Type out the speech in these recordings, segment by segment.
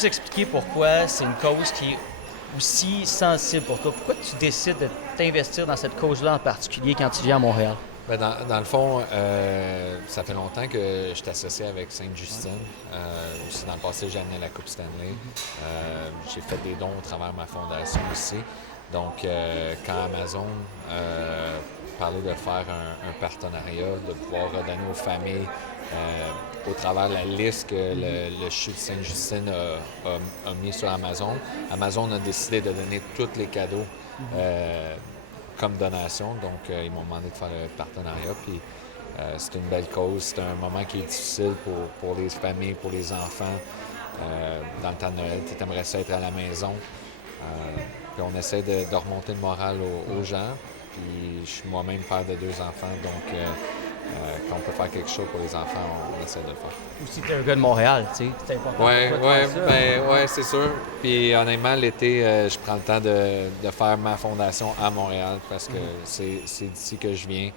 Peux-tu expliquer pourquoi c'est une cause qui est aussi sensible pour toi? Pourquoi tu décides de t'investir dans cette cause-là en particulier quand tu viens à Montréal? Ben, dans le fond, ça fait longtemps que je suis associé avec Sainte-Justine. Aussi, dans le passé, j'ai amené la Coupe Stanley. J'ai fait des dons au travers de ma fondation aussi. Donc, quand Amazon parlait de faire un partenariat, de pouvoir redonner aux familles au travers de la liste que le CHU de Sainte-Justine a mis sur Amazon, Amazon a décidé de donner tous les cadeaux comme donation. Donc, ils m'ont demandé de faire le partenariat. Puis, c'est une belle cause. C'est un moment qui est difficile pour les familles, pour les enfants. Dans le temps de Noël, tu aimerais ça être à la maison. Puis, on essaie de remonter le moral aux gens. Puis, je suis moi-même père de 2 enfants. Donc, quand on peut faire quelque chose pour les enfants, on essaie de le faire. Aussi, tu es un gars de Montréal, tu sais. C'est important Oui, pour toi de ouais, faire ça. ben, ouais, c'est sûr. Puis honnêtement, l'été, je prends le temps de faire ma fondation à Montréal parce que c'est d'ici que je viens.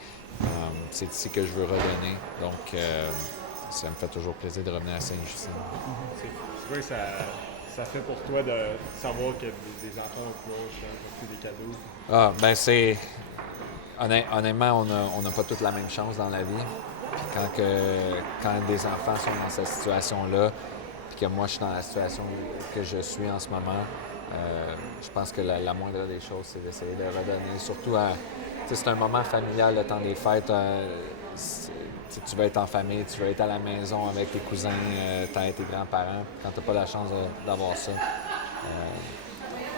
C'est d'ici que je veux redonner. Donc, ça me fait toujours plaisir de revenir à Sainte-Justine. C'est vrai que ça fait pour toi de savoir que des enfants au cloche ont fait des cadeaux. Ah, ben c'est... Honnêtement, on n'a pas toute la même chance dans la vie. Puis quand des enfants sont dans cette situation-là, puis que moi je suis dans la situation que je suis en ce moment, je pense que la moindre des choses, c'est d'essayer de redonner. Surtout à. Tu sais, c'est un moment familial, le temps des fêtes. Tu veux être en famille, tu veux être à la maison avec tes cousins, tes grands-parents. Quand tu n'as pas la chance d'avoir ça,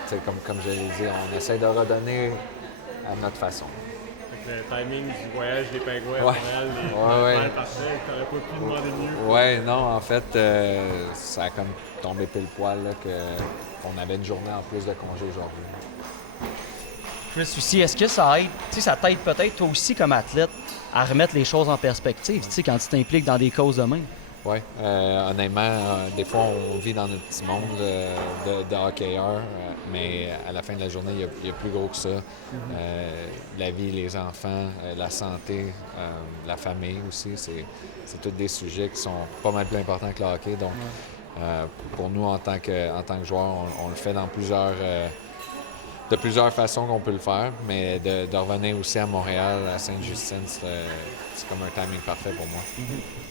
tu sais, comme je l'ai dit, on essaie de redonner à notre façon. Le timing du voyage des pingouins à Ouais. Montréal, Ouais. parfait, t'aurais pas pu demander mieux. Ouais, non, en fait, ça a comme tombé pile poil là, qu'on avait une journée en plus de congé aujourd'hui. Chris, aussi, est-ce que ça aide, tu sais, ça t'aide peut-être toi aussi comme athlète à remettre les choses en perspective, tu sais, quand tu t'impliques dans des causes de même? Oui, honnêtement, des fois, on vit dans notre petit monde de hockeyeurs, mais à la fin de la journée, il y a plus gros que ça. La vie, les enfants, la santé, la famille aussi, c'est tous des sujets qui sont pas mal plus importants que le hockey. Donc, pour nous, en tant que joueurs, on le fait dans de plusieurs façons qu'on peut le faire, mais de revenir aussi à Montréal, à Sainte-Justine, c'est comme un timing parfait pour moi.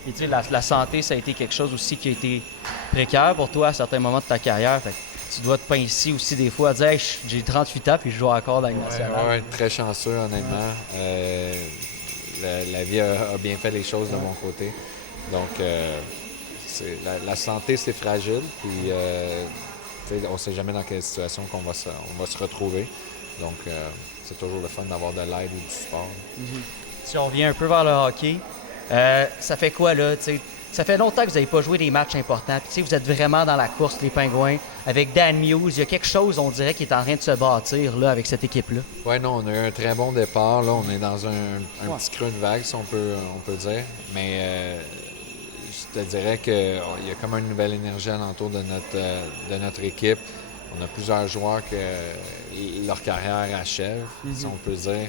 Et tu sais, la santé, ça a été quelque chose aussi qui a été précaire pour toi à certains moments de ta carrière. Fait que tu dois te pincer aussi des fois à dire hey, j'ai 38 ans puis je joue encore dans la Ligue nationale. Ouais, très chanceux, honnêtement. La vie a bien fait les choses de mon côté. Donc, la santé, c'est fragile. Puis, on ne sait jamais dans quelle situation on va se retrouver. Donc, c'est toujours le fun d'avoir de l'aide ou du support. Si on revient un peu vers le hockey, ça fait quoi là? T'sais, ça fait longtemps que vous n'avez pas joué des matchs importants. Puis, vous êtes vraiment dans la course, les Pingouins. Avec Dan Muse, il y a quelque chose, on dirait, qui est en train de se bâtir là, avec cette équipe-là. Oui, non, on a eu un très bon départ. Là, on est dans un petit creux de vague, si on peut dire. Mais je te dirais qu'il y a comme une nouvelle énergie alentour de notre équipe. On a plusieurs joueurs que leur carrière achève, si on peut dire.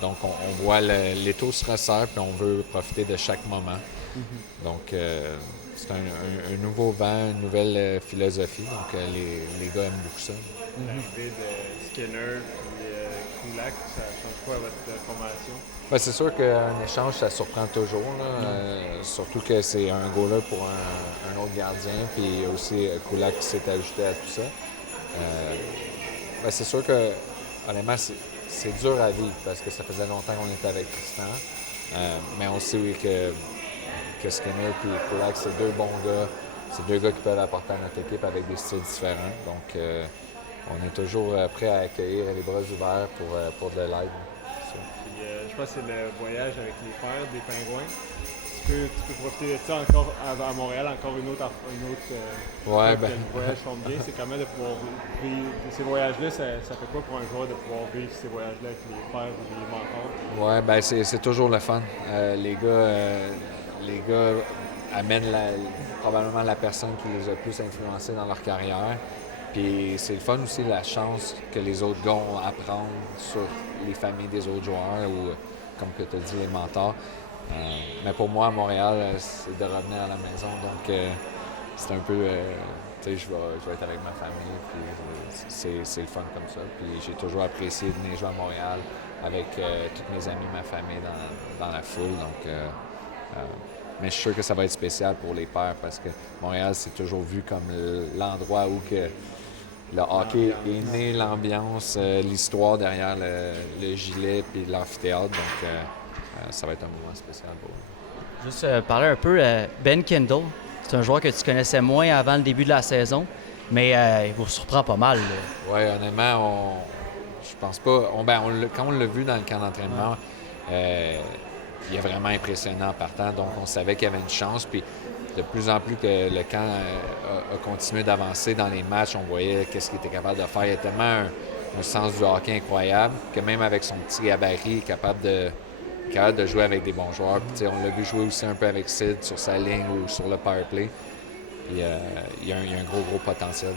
Donc, on voit les taux se resserrent puis on veut profiter de chaque moment. Donc, c'est un nouveau vent, une nouvelle philosophie. Donc, les gars aiment beaucoup ça. L'arrivée de Skinner et Kulak, ça change quoi à votre formation? Ben, c'est sûr qu'un échange, ça surprend toujours. Là. Surtout que c'est un goaler pour un autre gardien. Puis aussi, Kulak qui s'est ajouté à tout ça. Ben, c'est sûr que, honnêtement, c'est dur à vivre parce que ça faisait longtemps qu'on était avec Tristan. Mais on sait que Skinner et Kulak, c'est 2 bons gars. C'est 2 gars qui peuvent apporter à notre équipe avec des styles différents. Donc, on est toujours prêt à accueillir les bras ouverts pour de l'aide. Puis, je pense que c'est le voyage avec les pères des Pingouins. Tu peux profiter de ça encore à Montréal, encore une autre Ouais, que le voyage tombe bien. C'est quand même de pouvoir vivre ces voyages-là. Ça fait quoi pour un joueur de pouvoir vivre ces voyages-là avec les pères ou les mentors? Ouais, ben c'est toujours le fun. Les gars amènent probablement la personne qui les a plus influencés dans leur carrière. Puis c'est le fun aussi, la chance que les autres gars ont à apprendre sur les familles des autres joueurs ou, comme que tu as dit, les mentors. Mais pour moi, à Montréal, c'est de revenir à la maison. Donc, c'est un peu... je vais être avec ma famille. Puis c'est le fun comme ça. Puis j'ai toujours apprécié venir jouer à Montréal avec tous mes amis, ma famille dans la foule. Donc, mais je suis sûr que ça va être spécial pour les pères parce que Montréal, c'est toujours vu comme l'endroit où que le hockey est né, l'ambiance, l'histoire derrière le gilet puis l'amphithéâtre. Donc, ça va être un moment spécial pour eux. Juste parler un peu, Ben Kendall, c'est un joueur que tu connaissais moins avant le début de la saison, mais il vous surprend pas mal. Oui, honnêtement, je pense pas. Quand on l'a vu dans le camp d'entraînement, il est vraiment impressionnant en partant. Donc, on savait qu'il y avait une chance. Puis, de plus en plus que le camp a continué d'avancer dans les matchs, on voyait qu'est-ce qu'il était capable de faire. Il a tellement un sens du hockey incroyable que même avec son petit gabarit, il est capable de jouer avec des bons joueurs. Puis, on l'a vu jouer aussi un peu avec Sid sur sa ligne ou sur le power play. Puis, il y a un gros potentiel.